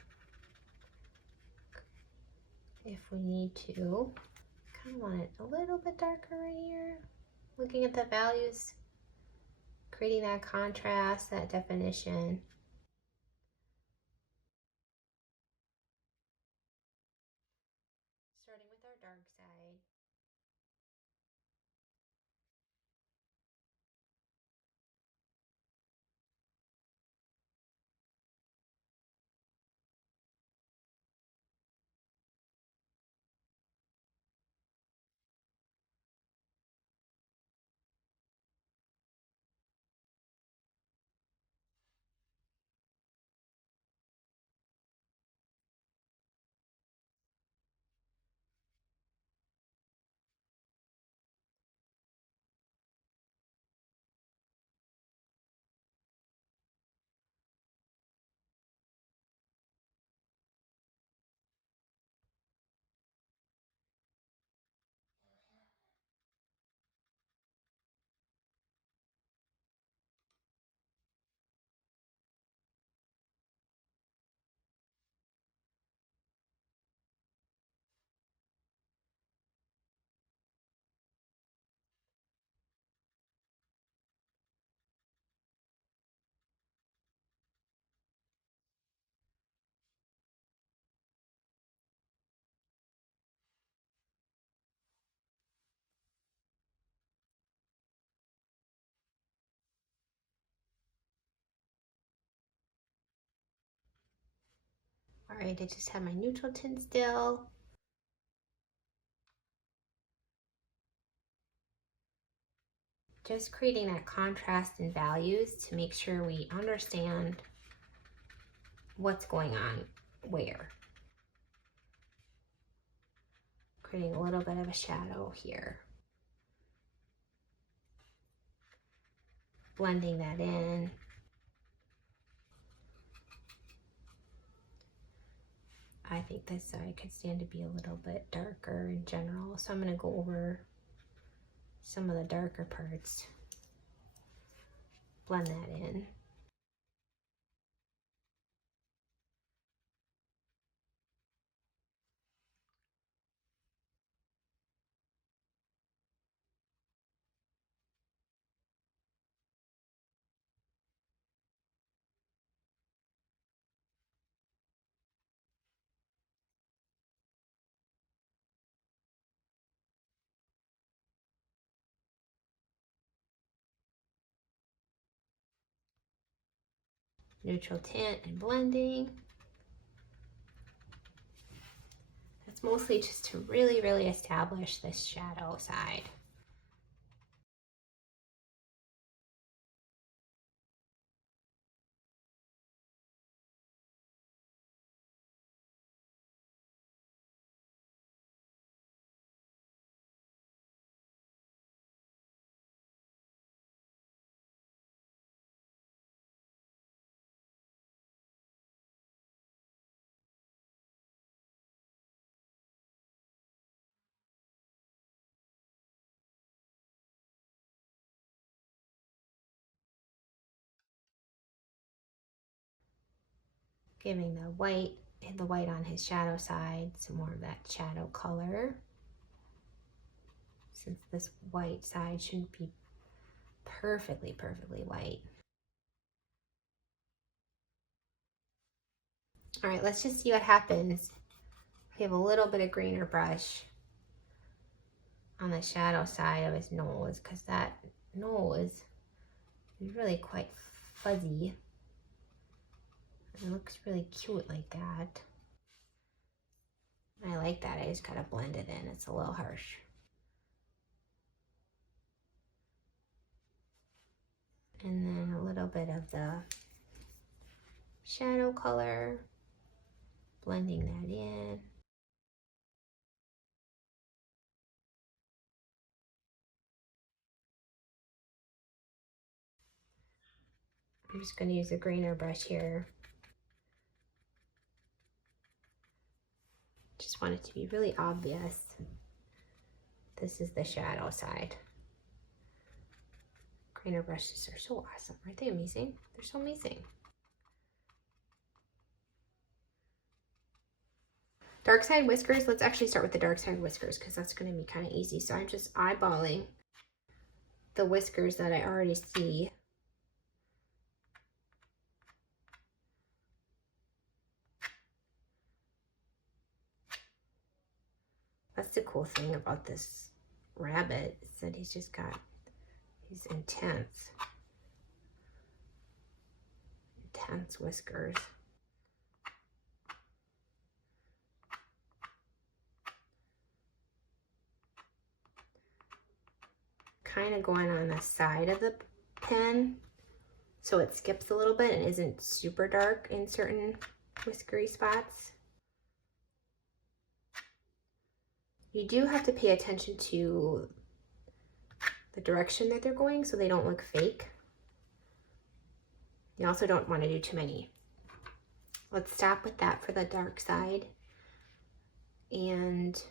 if we need to. Kind of want it a little bit darker right here. Looking at the values, creating that contrast, that definition. Starting with our dark side. All right, I just have my neutral tint still. just creating that contrast and values to make sure we understand what's going on where. Creating a little bit of a shadow here. Blending that in. I think this side could stand to be a little bit darker in general, so I'm going to go over some of the darker parts. Blend that in. Neutral tint and blending. That's mostly just to really, really establish this shadow side. Giving the white on his shadow side some more of that shadow color, since this white side shouldn't be perfectly white. All right, let's just see what happens. We have a little bit of greener brush on the shadow side of his nose, because that nose is really quite fuzzy. It looks really cute like that. I like that. I just gotta blend it in. It's a little harsh. And then a little bit of the shadow color, blending that in. I'm just going to use a grainer brush here. Just want it to be really obvious. This is the shadow side. Grainer brushes are so awesome. Aren't they amazing? They're so amazing. Dark side whiskers. Let's actually start with the dark side whiskers, because that's going to be kind of easy. So I'm just eyeballing the whiskers that I already see. That's the cool thing about this rabbit, is that he's just got these intense whiskers. Kind of going on the side of the pen, so it skips a little bit and isn't super dark in certain whiskery spots. You do have to pay attention to the direction that they're going so they don't look fake. You also don't want to do too many. Let's stop with that for the dark side and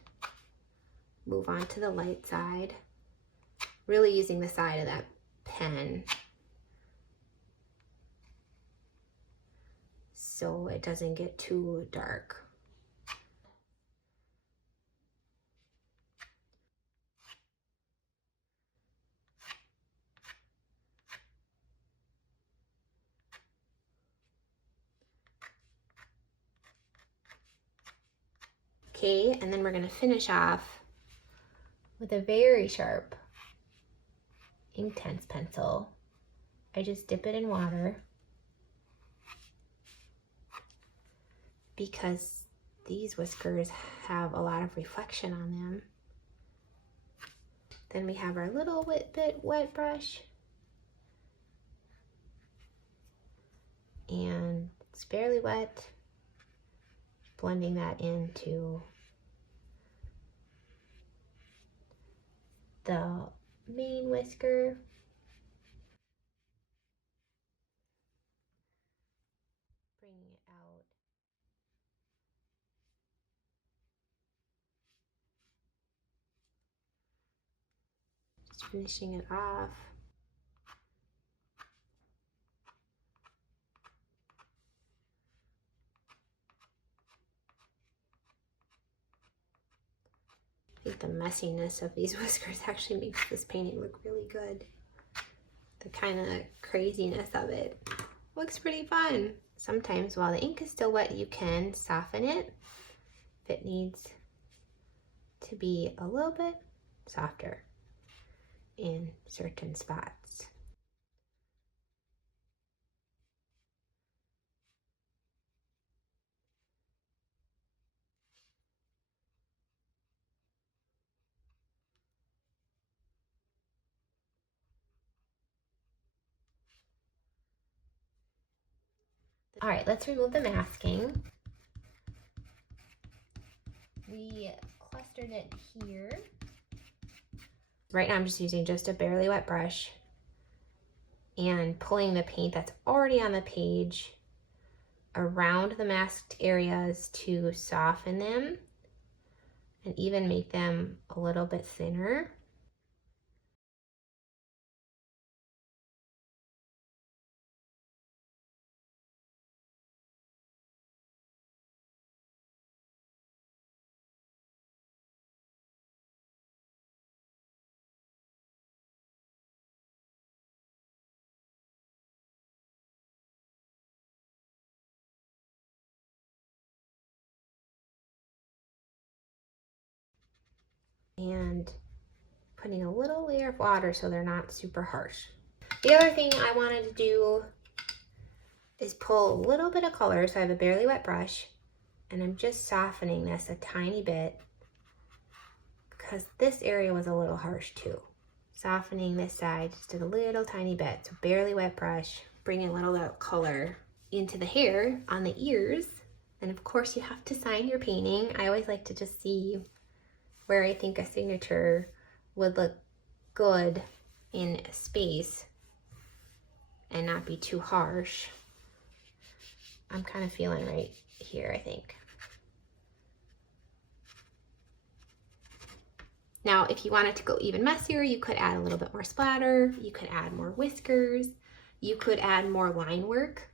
move on to the light side. Really using the side of that pen so it doesn't get too dark. Okay, and then we're going to finish off with a very sharp Inktense pencil. I just dip it in water because these whiskers have a lot of reflection on them. Then we have our little bit wet brush. And it's fairly wet. Blending that into the main whisker. Bringing it out. Just finishing it off. I think the messiness of these whiskers actually makes this painting look really good. The kind of craziness of it looks pretty fun. Sometimes while the ink is still wet, you can soften it if it needs to be a little bit softer in certain spots. All right, let's remove the masking. We clustered it here. Right now I'm just using just a barely wet brush and pulling the paint that's already on the page around the masked areas to soften them and even make them a little bit thinner. And putting a little layer of water so they're not super harsh. The other thing I wanted to do is pull a little bit of color. So I have a barely wet brush and I'm just softening this a tiny bit because this area was a little harsh too. Softening this side just a little tiny bit. So barely wet brush, bringing a little bit of color into the hair on the ears. And of course you have to sign your painting. I always like to just see where I think a signature would look good in space and not be too harsh. I'm kind of feeling right here, I think. Now, if you wanted to go even messier, you could add a little bit more splatter. You could add more whiskers. You could add more line work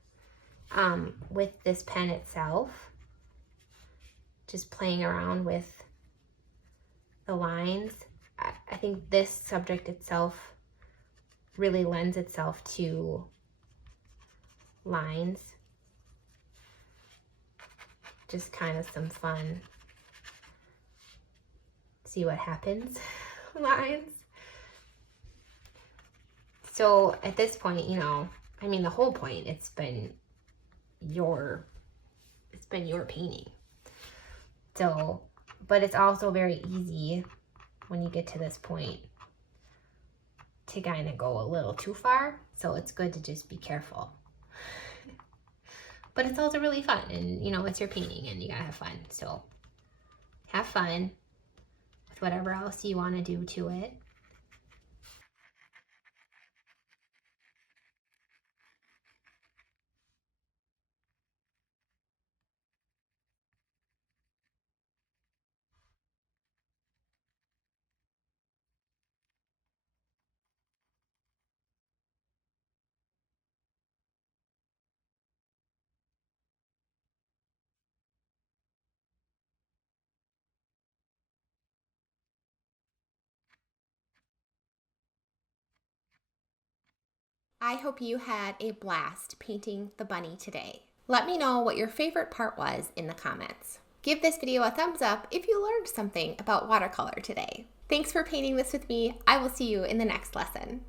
with this pen itself. Just playing around with the lines. I think this subject itself really lends itself to lines. Just kind of some fun, see what happens lines. So at this point, you know, I mean the whole point, it's been your painting. So, but it's also very easy when you get to this point to kind of go a little too far. So it's good to just be careful. But it's also really fun, and you know, it's your painting and you gotta have fun. So have fun with whatever else you want to do to it. I hope you had a blast painting the bunny today. Let me know what your favorite part was in the comments. Give this video a thumbs up if you learned something about watercolor today. Thanks for painting this with me. I will see you in the next lesson.